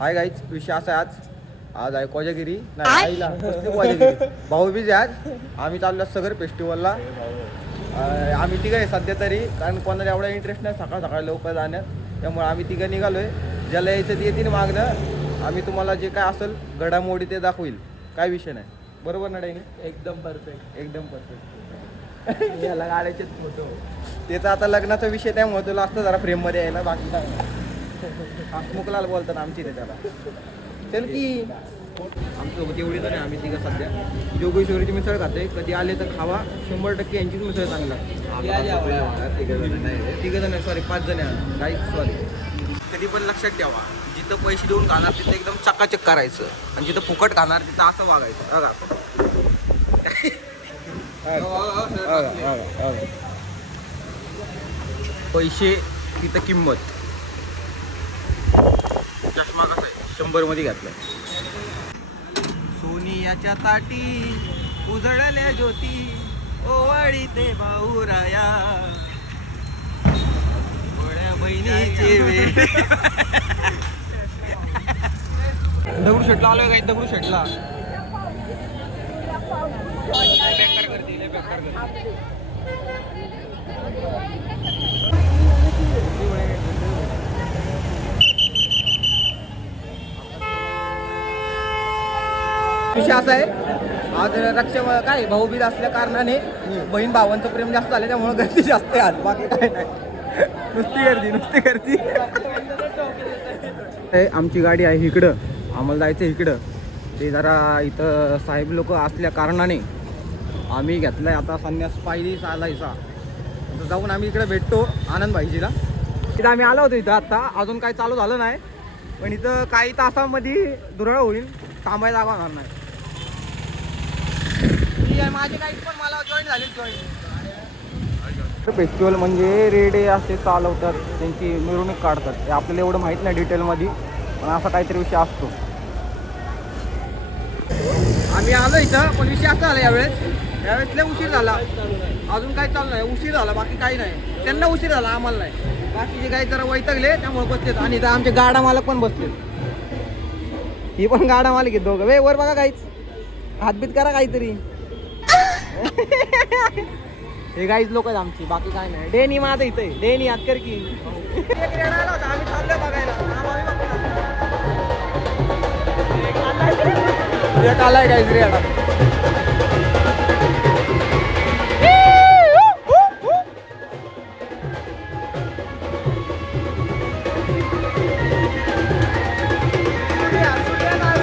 हाय गाईच, विषय असा आहे आज आहे कोजागिरी नाही आईला कोजागिरी भाऊबीज आहे आज. आम्ही चाललो सगळं फेस्टिवलला. आम्ही तिघं आहे सध्या तरी, कारण कोणाला एवढा इंटरेस्ट नाही सकाळ सकाळ लवकर जाण्यात. त्यामुळे आम्ही तिघं निघालोय. ज्याला यायचं ते येतील मागणं. आम्ही तुम्हाला जे काय असेल घडामोडी ते दाखवील, काय विषय नाही. बरोबर ना डायनी? एकदम परफेक्ट. एकदम परफेक्ट. याला गाड्याचेच फोटो. त्याचा आता लग्नाचा विषय, त्यामुळे तुला असतं जरा फ्रेममध्ये यायला, बाकी काय हसमुखलाल बोलतात आमची ते त्याला. चल की आमच्यासोबत एवढी तर नाही, आम्ही तिघं सध्या जोगेश्वरीची मिसळ खाते. कधी आले तर खावा, 100% यांचीच मिसळ चांगला. तिघं जण, सॉरी 5 जण आहे काही, सॉरी. कधी पण लक्षात ठेवा, जिथं पैसे देऊन खाणार तिथं एकदम चकाचक करायचं, आणि जिथं फुकट खाणार तिथं असं वागायचं. पैसे तिथं किंमत. चष्मा कसा आहे 100 मध्ये घातलाय. सोनियाच्या ताटी उजळल्या ज्योती ओवाळी ते भाऊराया गोळ्या बहिणीचे वेळ. दगडू शेटला आलोय काही, दगडू शेटला बेकार करते, लय बेकार करते. विषय असा आहे, आज रक्षा काय भाऊबीज असल्या कारणाने बहीण भावांचं प्रेम जास्त झालं, त्यामुळे गर्दी जास्त आहे आज, बाकी काय नाही. नुसती गर्दी. आमची गाडी आहे इकडं, आम्हाला जायचं इकडं. ते जरा इथं साहेब लोक असल्या कारणाने आम्ही घेतलाय आता संन्यास पायरी चालायचा. जाऊन आम्ही इकडे भेटतो आनंद भाईजीला. इथं आम्ही आलो होतो इथं आत्ता, अजून काही चालू झालं नाही, पण इथं काही तासामध्ये दुरळ होईल, थांबायला जागा होणार नाही. माझे काही पण मला जॉईन झाले. फेस्टिवल म्हणजे रेडे असे चालवतात, त्यांची मिरवणूक काढतात. ते आपल्याला एवढं माहीत नाही डिटेलमध्ये, पण असा काहीतरी विषय असतो. आम्ही आलो इथं, पण विषय असा झाला यावेळेस लय उशीर झाला. अजून काय चालू नाही, उशीर झाला, बाकी काही नाही. त्यांना उशीर झाला, आम्हाला नाही. बाकीचे काही जरा वैतागले त्यामुळे बसलेत. आणि इथं आमचे गाडा मालक पण बसलेत. ही पण गाडा मालक आहेत दोघं. वे वर बघा, काहीच हातबीत करा काहीतरी. हे गाईज लोक आहेत आमची, बाकी काय नाही. डेनी माझं इथे, डेनी याद कर की. आम्ही चाललोय बघायला. एक आलाय गाईज रेडा.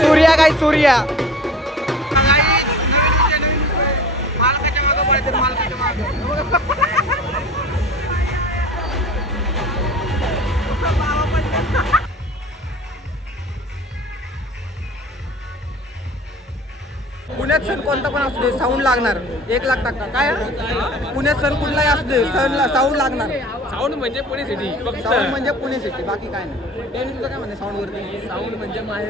सूर्या काय सूर्या पुण्यात सण कोणता पण असू दे, साऊंड लागणार. 1,00,000 टक्का. काय पुण्यात सण कुठलाही असू दे, सणला साऊंड लागणार. साऊंड म्हणजे पुणे सिटी. साऊंड म्हणजे पुणे सिटी, बाकी काय नाही. त्यांनी तुझं काय म्हणते साऊंड वरती? साऊंड म्हणजे माहेर.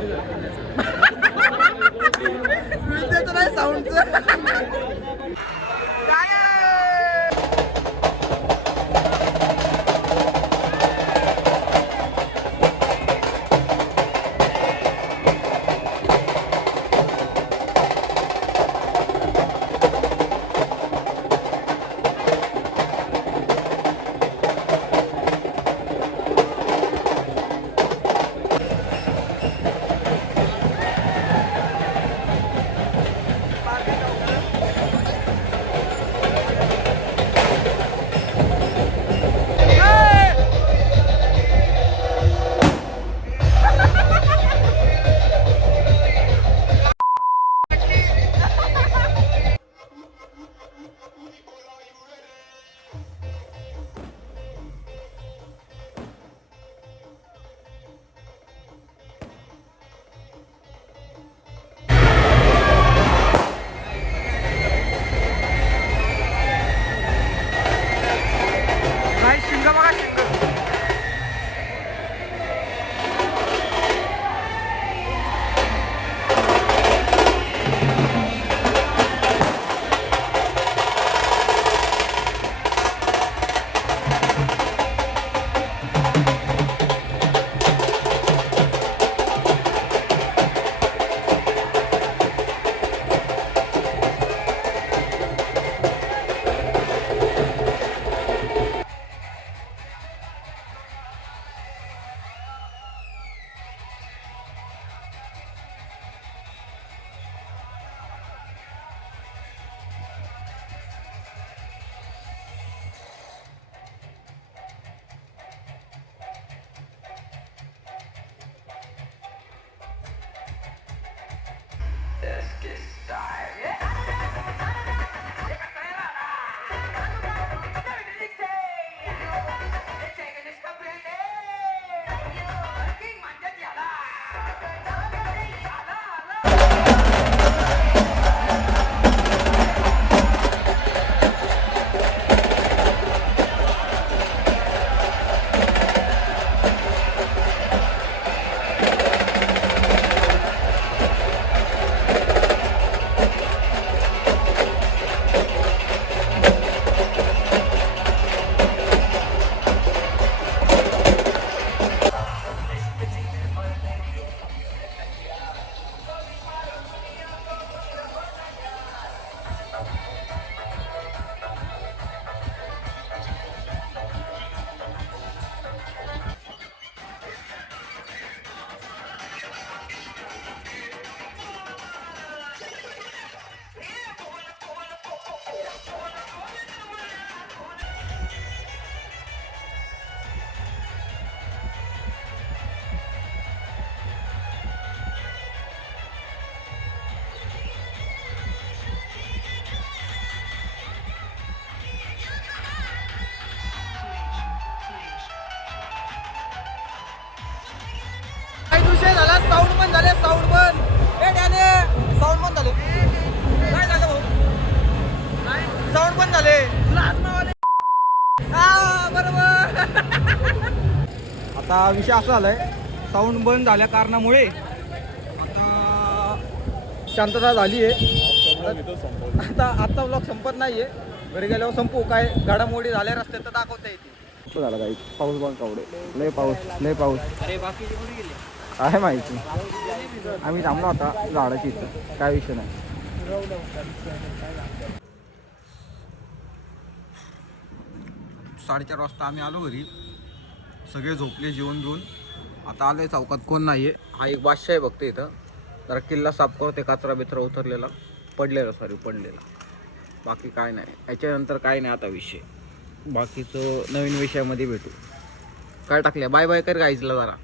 विद्याचं नाही साऊंडचं. काही विषय झाला, साऊंड बंद झाले, साऊंड बंद. साऊंड बंद झाले. काय झालं भाऊ? साऊंड बंद झाले. हा, बरोबर. आता विषय असा झालाय, साऊंड बंद झाल्या कारणामुळे आता शांतता झाली आहे. आता ब्लॉग संपत नाहीये, घरी गेल्यावर संपू. काय घडामोडी झाल्या रस्त्यात तर दाखवता येते. झाला काही पाऊस बंद कावडे, लय पाऊस. अरे बाकीचे कुठे गेले? आहे माहिती, आम्ही थांबलो आता झाडाची इथं, काय विषय नाही. 4:30 वाजता आम्ही आलो घरी, सगळे झोपले जेवण घेऊन. आता आलोय चौकात, कोण नाही आहे. हा एक बादशाह आहे बघते इथं, जरा किल्ला साफ करते, कचरा बिचरा उतरलेला पडलेला. बाकी काय नाही, याच्यानंतर काय नाही आता विषय. बाकीचं नवीन विषयामध्ये भेटू. काय टाकल्या, बाय बाय कर गाईजला जरा.